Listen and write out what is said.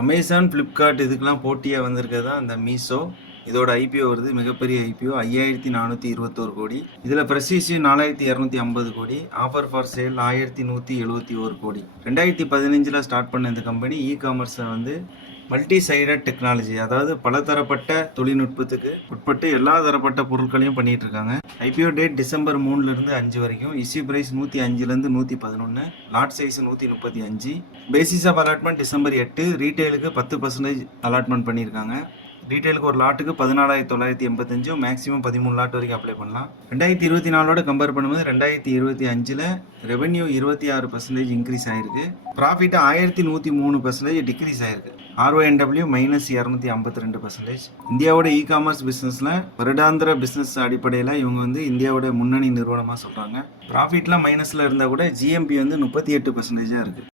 Amazon Flipkart இதுக்கெல்லாம் போட்டியாக வந்திருக்கிறது? தான் அந்த மீஷோ இதோட ஐபிஓ வருது மிகப்பெரிய ஐபிஓ ஐயாயிரத்தி நானூற்றி இருபத்தோரு கோடி. இதில் ப்ரெஸ்டீஜ் நாலாயிரத்தி இரநூத்தி ஐம்பது கோடி. ஆஃபர் ஃபார் சேல் ஆயிரத்தி நூற்றி எழுபத்தி ஒரு கோடி. ரெண்டாயிரத்தி பதினஞ்சில் ஸ்டார்ட் பண்ண இந்த கம்பெனி இ காமர்ஸை வந்து மல்டி சைடட் டெக்னாலஜி அதாவது பலதரப்பட்ட தொழில்நுட்பத்துக்கு உட்பட்டு எல்லா தரப்பட்ட பொருட்களையும் பண்ணிட்டு இருக்காங்க. ஐபிஓ டேட் டிசம்பர் மூணுல இருந்து அஞ்சு வரைக்கும். இஷ்யூ பிரைஸ் நூற்றி அஞ்சுலேருந்து நூற்றி பதினொன்னு. லாட் சைஸ் நூற்றி முப்பத்தி அஞ்சு. பேசிஸ் ஆஃப் அலாட்மெண்ட் டிசம்பர் எட்டு. ரீட்டைலுக்கு பத்து பர்சன்டேஜ் அலாட்மெண்ட் பண்ணியிருக்காங்க ரீட்டைலுக்கு ஒரு லாட்டுக்கு பதினாலாயிரத்தி தொள்ளாயிரத்தி எண்பத்தஞ்சும் மேக்ஸிமம் பதிமூணு லாட் வரைக்கும் அப்ளை பண்ணலாம். ரெண்டாயிரத்தி இருபத்தி நாலோட கம்பேர் பண்ணும்போது ரெண்டாயிரத்தி இருபத்தி அஞ்சில் ரெவென்யூ இருபத்தி ஆறு பர்சன்டேஜ் இன்க்ரீஸ் ஆயிருக்கு. ப்ராஃபிட் ஆயிரத்தி நூற்றி மூணு பர்சன்டேஜ் டிக்ரீஸ் ஆயிருக்கு. ஆர்ஓஎன்டபிள்யூ மைனஸ் இரநூத்தி ஐம்பத்தி ரெண்டு பர்சன்டேஜ் இந்தியாவோட இ காமர்ஸ் பிஸ்னஸில் வருடாந்திர பிஸ்னஸ் அடிப்படையில் இவங்க வந்து இந்தியாவோட முன்னணி நிறுவனமாக சொல்கிறாங்க ப்ராஃபிட்லாம் மைனஸில் இருந்தால் கூட ஜிஎம்பி வந்து முப்பத்தி எட்டு பர்சன்டேஜாக இருக்குது